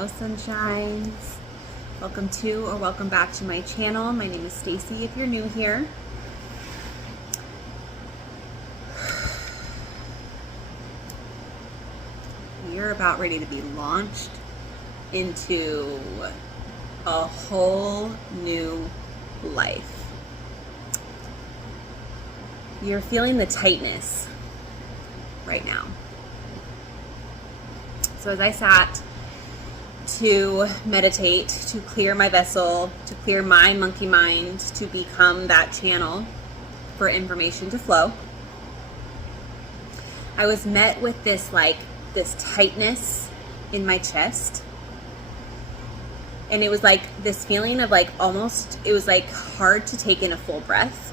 Hello, sunshines. Welcome to or welcome back to my channel. My name is Stacy if you're new here. You're about ready to be launched into a whole new life. You're feeling the tightness right now. So as I sat to meditate, to clear my vessel, to clear my monkey mind, to become that channel for information to flow, I was met with this tightness in my chest. And it was like this feeling of it was like hard to take in a full breath.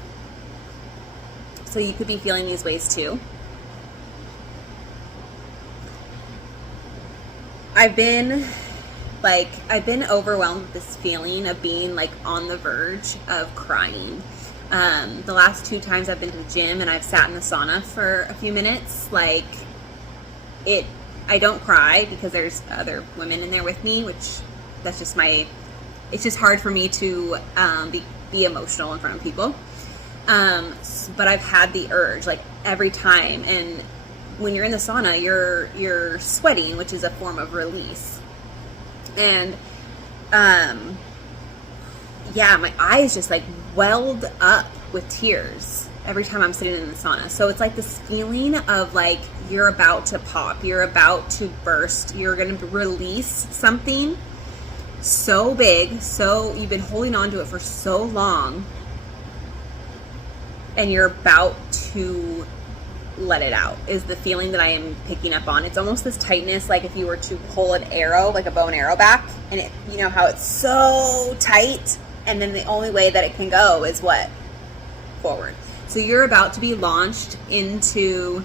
So you could be feeling these ways too. I've been overwhelmed with this feeling of being on the verge of crying. The last 2 times I've been to the gym and I've sat in the sauna for a few minutes, I don't cry because there's other women in there with me, which that's just it's just hard for me to be emotional in front of people. But I've had the urge every time, and when you're in the sauna, you're sweating, which is a form of release. And my eyes just welled up with tears every time I'm sitting in the sauna. So it's this feeling of you're about to pop, you're about to burst, you're going to release something so big, so you've been holding on to it for so long, and you're about to let it out, is the feeling that I am picking up on. It's almost this tightness, like if you were to pull an arrow, like a bow and arrow back, and you know how it's so tight, and then the only way that it can go is what? Forward. So you're about to be launched into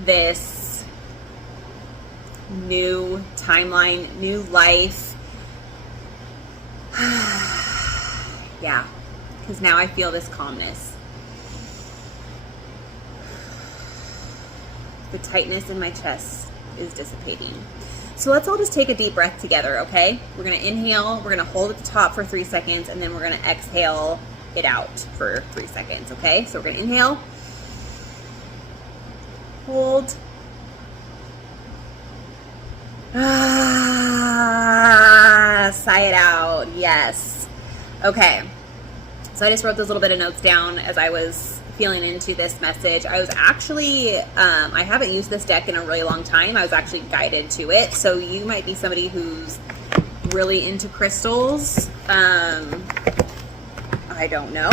this new timeline, new life. Yeah, because now I feel this calmness. The tightness in my chest is dissipating. So let's all just take a deep breath together, okay? We're going to inhale, we're going to hold at the top for 3 seconds, and then we're going to exhale it out for 3 seconds, okay? So we're going to inhale, hold, sigh it out, yes. Okay, so I just wrote those little bit of notes down as I was feeling into this message. I was actually, I haven't used this deck in a really long time. I was actually guided to it. So you might be somebody who's really into crystals. I don't know.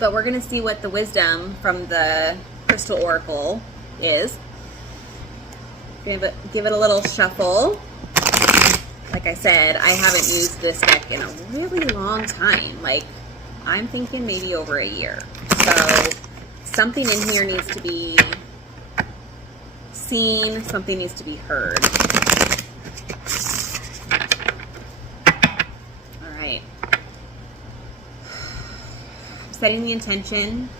But we're going to see what the wisdom from the Crystal Oracle is. Give it a little shuffle. Like I said, I haven't used this deck in a really long time. I'm thinking maybe over a year. So something in here needs to be seen, something needs to be heard. All right. I'm setting the intention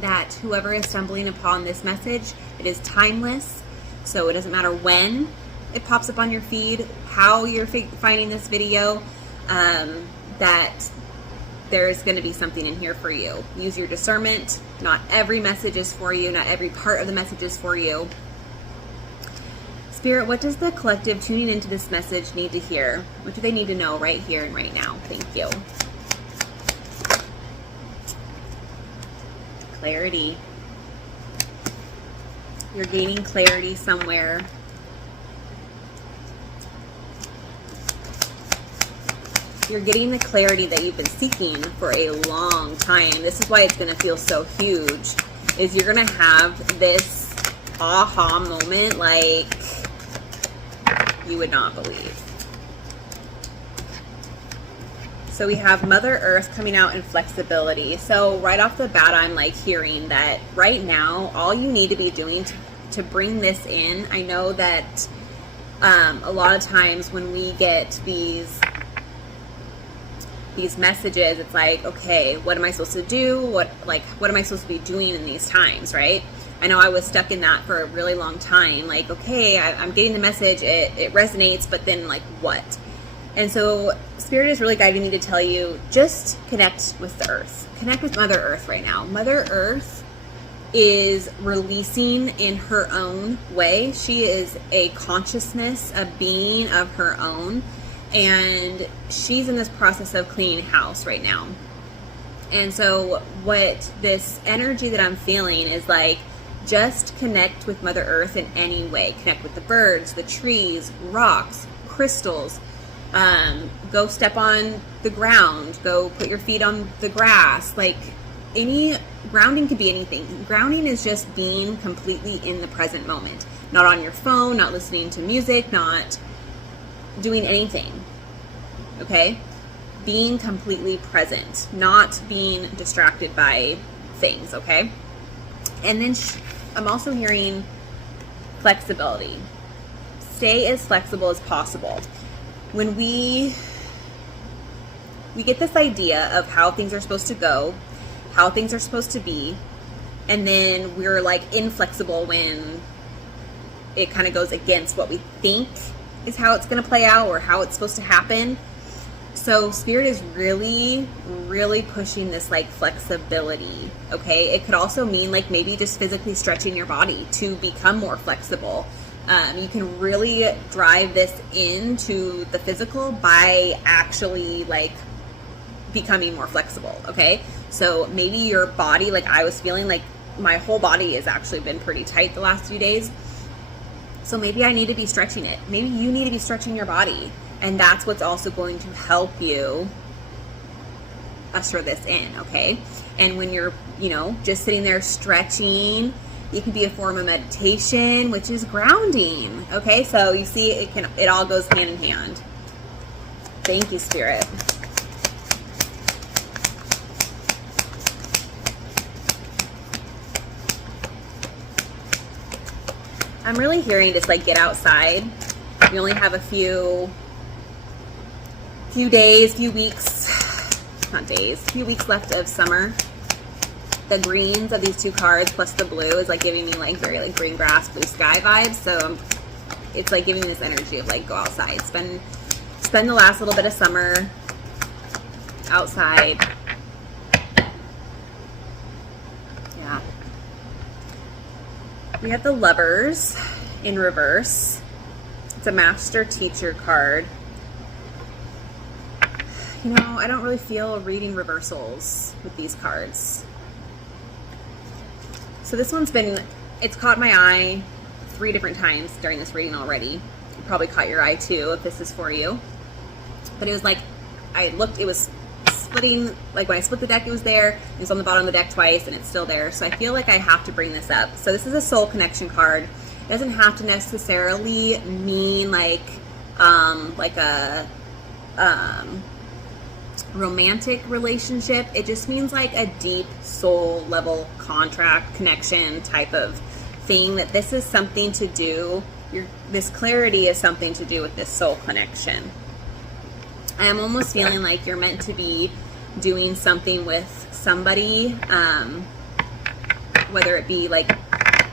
that whoever is stumbling upon this message, it is timeless. So it doesn't matter when it pops up on your feed, how you're finding this video, that there's going to be something in here for you. Use your discernment. Not every message is for you. Not every part of the message is for you. Spirit, what does the collective tuning into this message need to hear? What do they need to know right here and right now? Thank you. Clarity. You're gaining clarity somewhere. You're getting the clarity that you've been seeking for a long time. This is why it's going to feel so huge, is you're going to have this aha moment like you would not believe. So we have Mother Earth coming out in flexibility. So right off the bat, I'm hearing that right now, all you need to be doing to bring this in, I know that a lot of times when we get these messages, it's okay, what am I supposed to do? What am I supposed to be doing in these times, right? I know I was stuck in that for a really long time. Like, okay, I'm getting the message, it resonates, but then like what? And so Spirit is really guiding me to tell you, just connect with the earth. Connect with Mother Earth right now. Mother Earth is releasing in her own way. She is a consciousness, a being of her own, and she's in this process of cleaning house right now. And so what this energy that I'm feeling is like, just connect with Mother Earth in any way. Connect with the birds, the trees, rocks, crystals. Go step on the ground. Go put your feet on the grass. Like, any grounding could be anything. Grounding is just being completely in the present moment. Not on your phone, not listening to music, not doing anything. Okay? Being completely present, not being distracted by things, okay? And then I'm also hearing flexibility. Stay as flexible as possible. When we get this idea of how things are supposed to go, how things are supposed to be, and then we're like inflexible when it kind of goes against what we think is how it's going to play out or how it's supposed to happen. So Spirit is really, really pushing this like flexibility, okay? It could also mean like maybe just physically stretching your body to become more flexible. You can really drive this into the physical by actually like becoming more flexible, okay? So maybe your body, like I was feeling like my whole body has actually been pretty tight the last few days. So maybe I need to be stretching it. Maybe you need to be stretching your body. And that's what's also going to help you usher this in, okay? And when you're, just sitting there stretching, it can be a form of meditation, which is grounding, okay? So you see, it all goes hand in hand. Thank you, Spirit. I'm really hearing just like get outside. You only have a few days, few weeks, not days, few weeks left of summer. The greens of these two cards plus the blue is like giving me like very like green grass, blue sky vibes. So it's like giving me this energy of like go outside, spend the last little bit of summer outside. Yeah. We have the Lovers in reverse. It's a Master Teacher card. I don't really feel reading reversals with these cards. So this one's it's caught my eye 3 different times during this reading already. It probably caught your eye too if this is for you. But it was like, it was splitting, like when I split the deck it was there, it was on the bottom of the deck twice and it's still there. So I feel like I have to bring this up. So this is a soul connection card. It doesn't have to necessarily mean like a romantic relationship. It just means like a deep soul level contract connection type of thing, that this is something to do, this clarity is something to do with this soul connection. I am almost feeling like you're meant to be doing something with somebody, whether it be like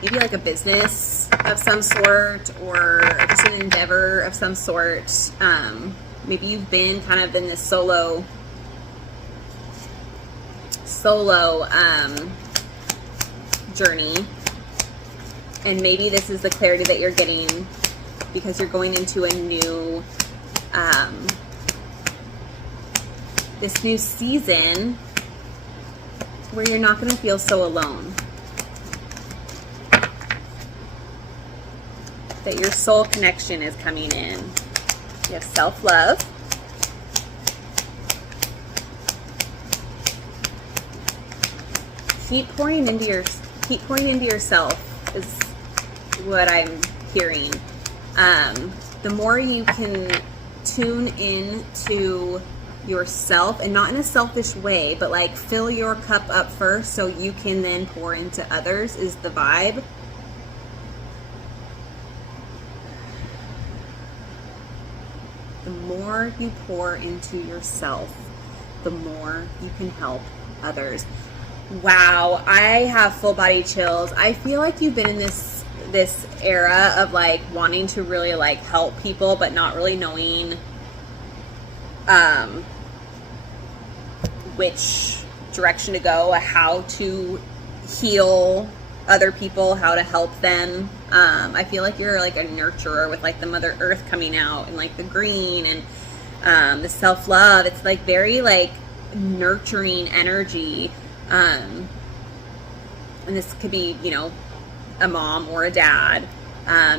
maybe like a business of some sort or just an endeavor of some sort. Maybe you've been kind of in this solo journey, and maybe this is the clarity that you're getting because you're going into a new this new season where you're not going to feel so alone, that your soul connection is coming in. You have self-love. Keep pouring into yourself is what I'm hearing. The more you can tune in to yourself, and not in a selfish way, but like fill your cup up first so you can then pour into others is the vibe. The more you pour into yourself, the more you can help others. Wow, I have full body chills. I feel like you've been in this era of like wanting to really like help people but not really knowing which direction to go, how to heal other people, how to help them. I feel like you're like a nurturer with like the Mother Earth coming out and like the green and the self-love. It's like very like nurturing energy. And this could be, you know, a mom or a dad.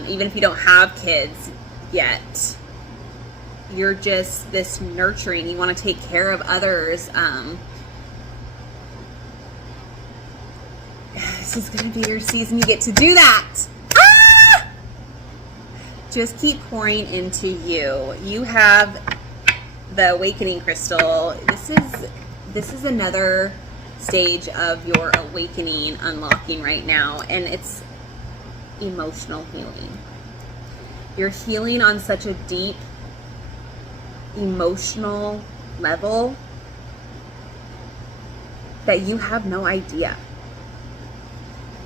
Even if you don't have kids yet, you're just this nurturing. You want to take care of others. This is going to be your season. You get to do that. Ah! Just keep pouring into you. You have the awakening crystal. This is another stage of your awakening, unlocking right now, and it's emotional healing. You're healing on such a deep emotional level that you have no idea.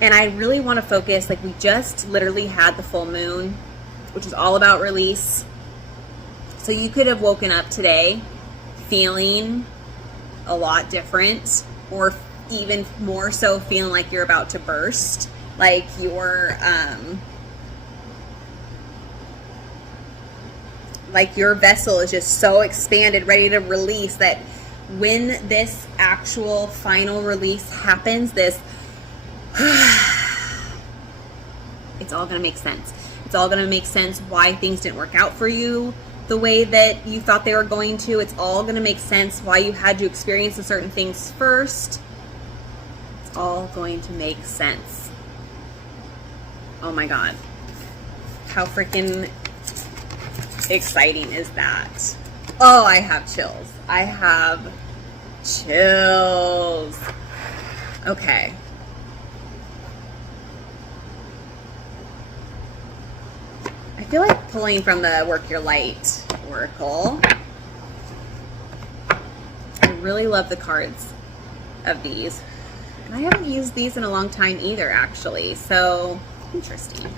And I really want to focus, like we just literally had the full moon, which is all about release. So you could have woken up today feeling a lot different, or even more so feeling like you're about to burst, like your vessel is just so expanded, ready to release, that when this actual final release happens, this it's all going to make sense. It's all going to make sense why things didn't work out for you the way that you thought they were going to. It's all going to make sense why you had to experience the certain things first. It's all going to make sense. Oh my God. How freaking exciting is that? Oh, I have chills. I have chills. Okay. I feel like pulling from the Work Your Light Oracle. I really love the cards of these. And I haven't used these in a long time either, actually. So, interesting.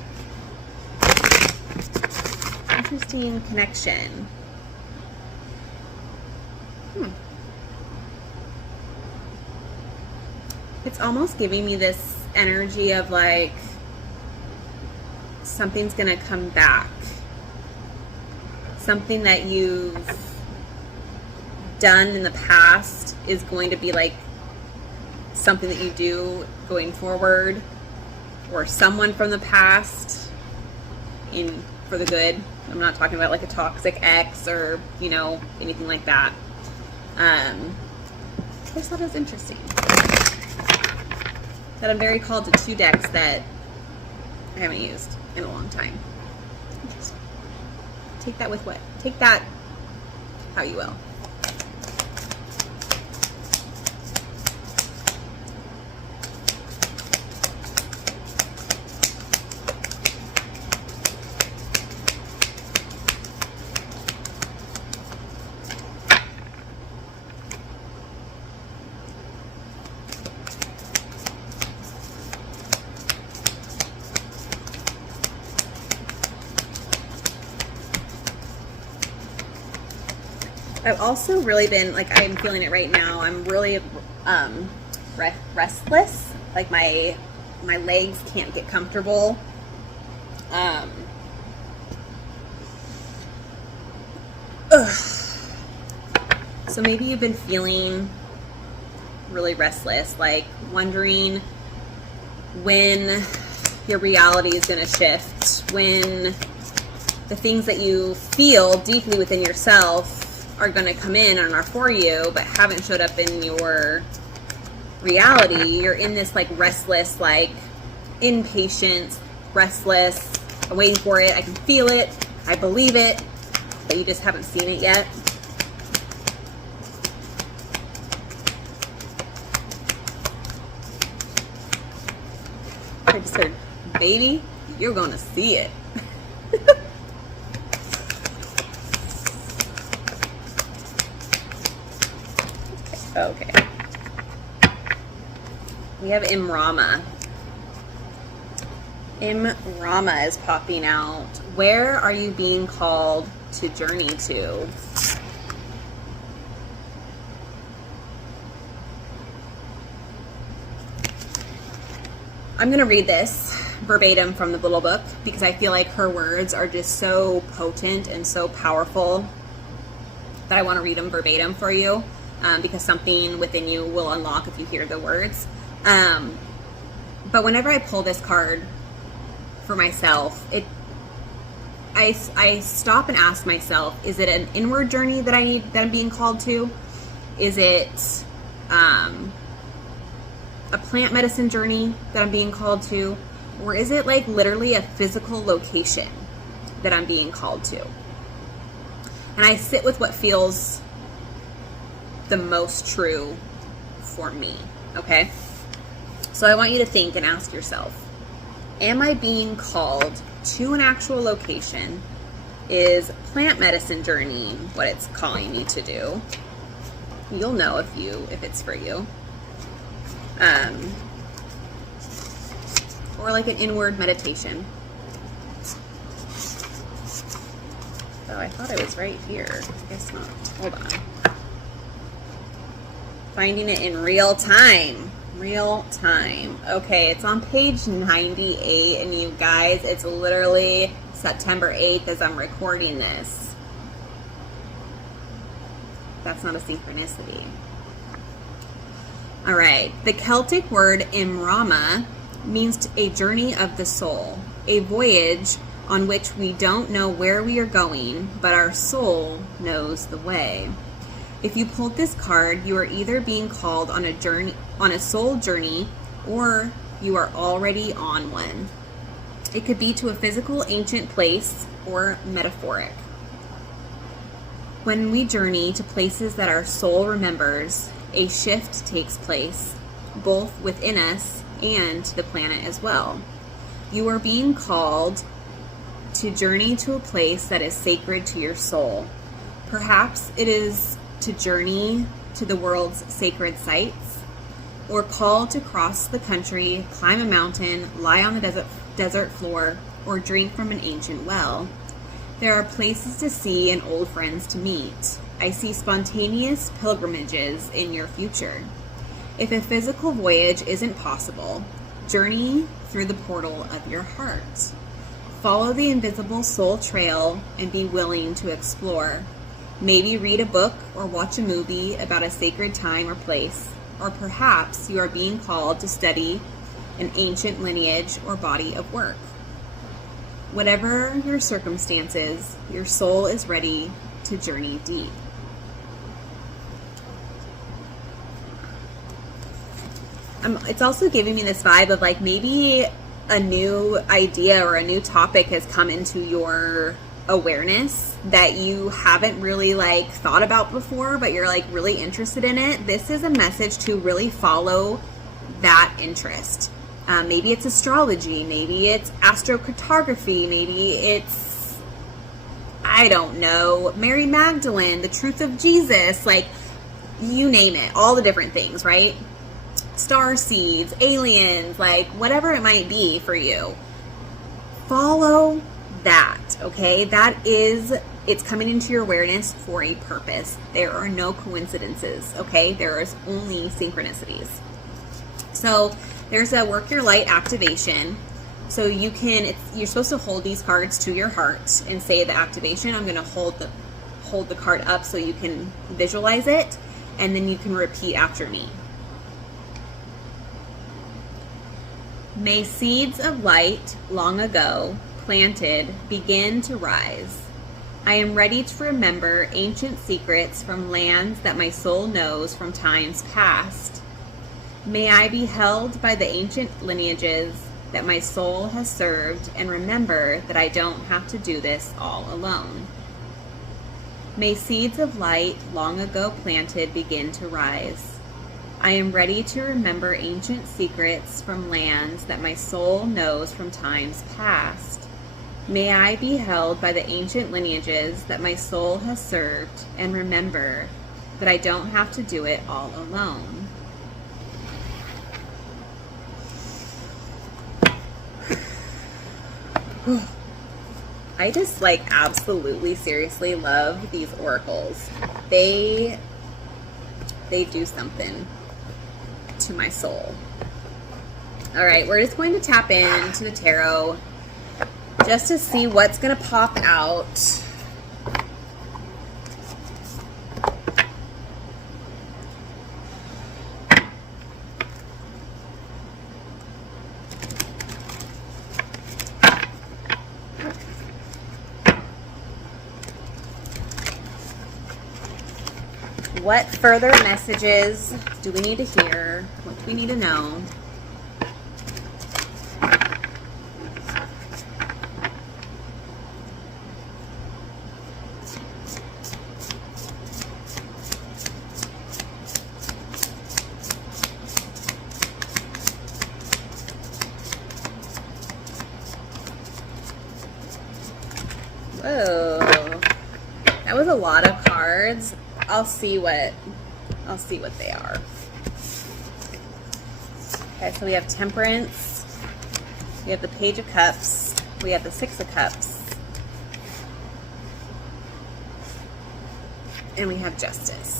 Interesting connection. It's almost giving me this energy of like something's gonna come back. Something that you've done in the past is going to be like something that you do going forward, or someone from the past in for the good. I'm not talking about like a toxic ex or, you know, anything like that. I just thought it was interesting that I'm very called to two decks that I haven't used in a long time. Interesting. Take that with what? Take that how you will. I've also really been, like, I'm feeling it right now. I'm really restless. Like, my legs can't get comfortable. So maybe you've been feeling really restless, like wondering when your reality is going to shift, when the things that you feel deeply within yourself are going to come in and are for you, but haven't showed up in your reality. You're in this like restless, like impatient, restless, I'm waiting for it, I can feel it, I believe it, but you just haven't seen it yet. I just heard, baby, you're going to see it. Okay. We have Imrama. Imrama is popping out. Where are you being called to journey to? I'm going to read this verbatim from the little book because I feel like her words are just so potent and so powerful that I want to read them verbatim for you, because something within you will unlock if you hear the words. But whenever I pull this card for myself, I stop and ask myself, is it an inward journey that I'm being called to? Is it a plant medicine journey that I'm being called to? Or is it like literally a physical location that I'm being called to? And I sit with what feels the most true for me, okay? So I want you to think and ask yourself, am I being called to an actual location? Is plant medicine journey what it's calling me to do? You'll know if it's for you. Or like an inward meditation. Oh, I thought it was right here. I guess not. Hold on. Finding it in real time. Real time. Okay, it's on page 98, and you guys, it's literally September 8th as I'm recording this. That's not a synchronicity. All right, the Celtic word Imrama means a journey of the soul, a voyage on which we don't know where we are going, but our soul knows the way. If you pulled this card, you are either being called on a soul journey, or you are already on one. It could be to a physical ancient place or metaphoric. When we journey to places that our soul remembers, a shift takes place, both within us and the planet as well. You are being called to journey to a place that is sacred to your soul. Perhaps it is to journey to the world's sacred sites, or called to cross the country, climb a mountain, lie on the desert floor, or drink from an ancient well. There are places to see and old friends to meet. I see spontaneous pilgrimages in your future. If a physical voyage isn't possible, journey through the portal of your heart. Follow the invisible soul trail and be willing to explore. Maybe read a book or watch a movie about a sacred time or place, or perhaps you are being called to study an ancient lineage or body of work. Whatever your circumstances, your soul is ready to journey deep. It's also giving me this vibe of like maybe a new idea or a new topic has come into your awareness that you haven't really like thought about before, but you're like really interested in it. This is a message to really follow that interest. Maybe it's astrology, maybe it's astrocartography, maybe it's, I don't know, Mary Magdalene, the truth of Jesus, like you name it, all the different things, right? Star seeds, aliens, like whatever it might be for you. Follow that, okay? It's coming into your awareness for a purpose. There are no coincidences, okay? There is only synchronicities. So there's a work your light activation. So you're supposed to hold these cards to your heart and say the activation. I'm going to hold the card up so you can visualize it, and then you can repeat after me. May seeds of light long ago planted begin to rise. I am ready to remember ancient secrets from lands that my soul knows from times past. May I be held by the ancient lineages that my soul has served and remember that I don't have to do this all alone. May seeds of light long ago planted begin to rise. I am ready to remember ancient secrets from lands that my soul knows from times past. May I be held by the ancient lineages that my soul has served and remember that I don't have to do it all alone. I just like absolutely seriously love these oracles. They do something to my soul. All right, we're just going to tap into the tarot just to see what's going to pop out. What further messages do we need to hear? What do we need to know? Whoa, that was a lot of cards. I'll see what they are. Okay, so we have Temperance, we have the Page of Cups, we have the Six of Cups, and we have Justice.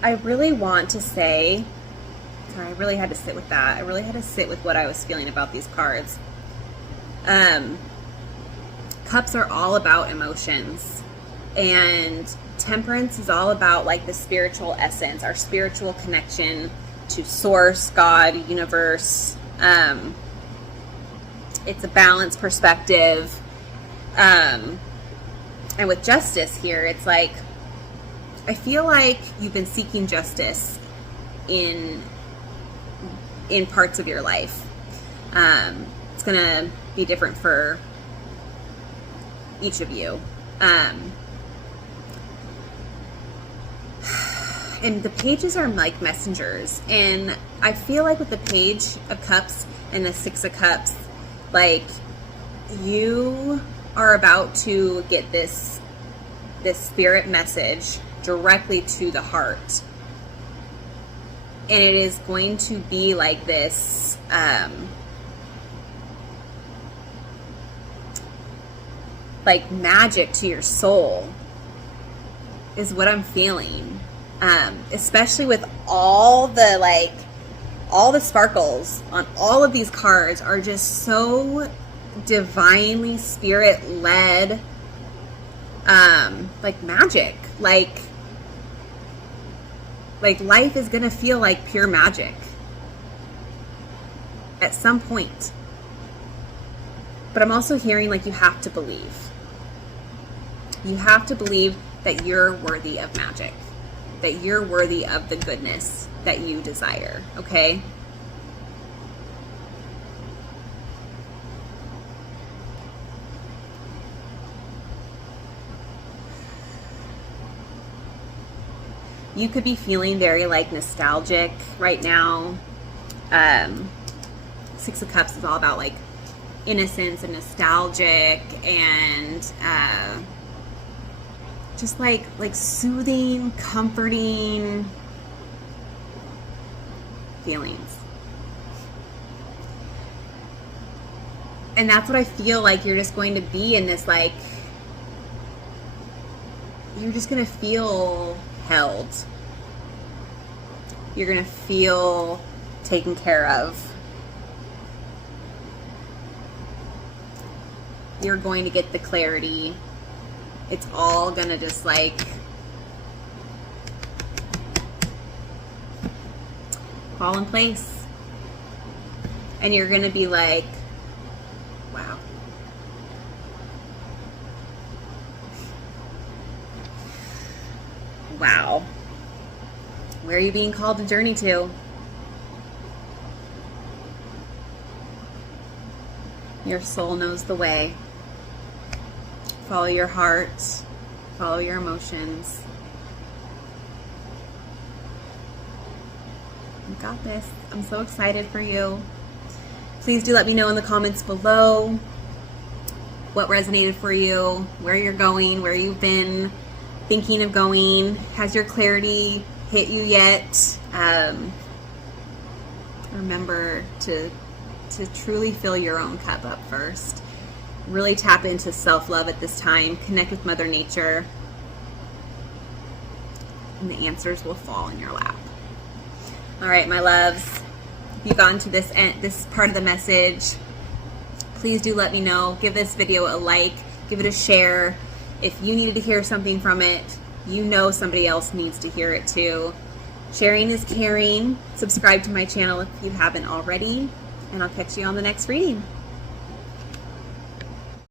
I really want to say, sorry, I really had to sit with that. I really had to sit with what I was feeling about these cards. Cups are all about emotions, and Temperance is all about like the spiritual essence, our spiritual connection to Source, God, universe. It's a balanced perspective. And with Justice here, it's like, I feel like you've been seeking justice in parts of your life. It's going to be different for each of you. And the pages are like messengers. And I feel like with the Page of Cups and the Six of Cups, like you are about to get this spirit message directly to the heart, and it is going to be like this like magic to your soul is what I'm feeling, especially with all the sparkles on all of these cards are just so divinely spirit led, like magic, like life is going to feel like pure magic at some point. But I'm also hearing like you have to believe. You have to believe that you're worthy of magic, that you're worthy of the goodness that you desire, okay? You could be feeling very like nostalgic right now. Six of Cups is all about like innocence and nostalgic and just like soothing, comforting feelings. And that's what I feel like you're just going to be in this, like, you're just going to feel held. You're going to feel taken care of. You're going to get the clarity. It's all going to just like fall in place. And you're going to be like, wow. Wow. Where are you being called to journey to? Your soul knows the way. Follow your heart. Follow your emotions. You got this. I'm so excited for you. Please do let me know in the comments below what resonated for you, where you're going, where you've been thinking of going. Has your clarity hit you yet? Remember to truly fill your own cup up first. Really tap into self-love at this time. Connect with Mother Nature. And the answers will fall in your lap. All right, my loves. If you've gotten to this part of the message, please do let me know. Give this video a like. Give it a share. If you needed to hear something from it, you know somebody else needs to hear it too. Sharing is caring. Subscribe to my channel if you haven't already. And I'll catch you on the next reading.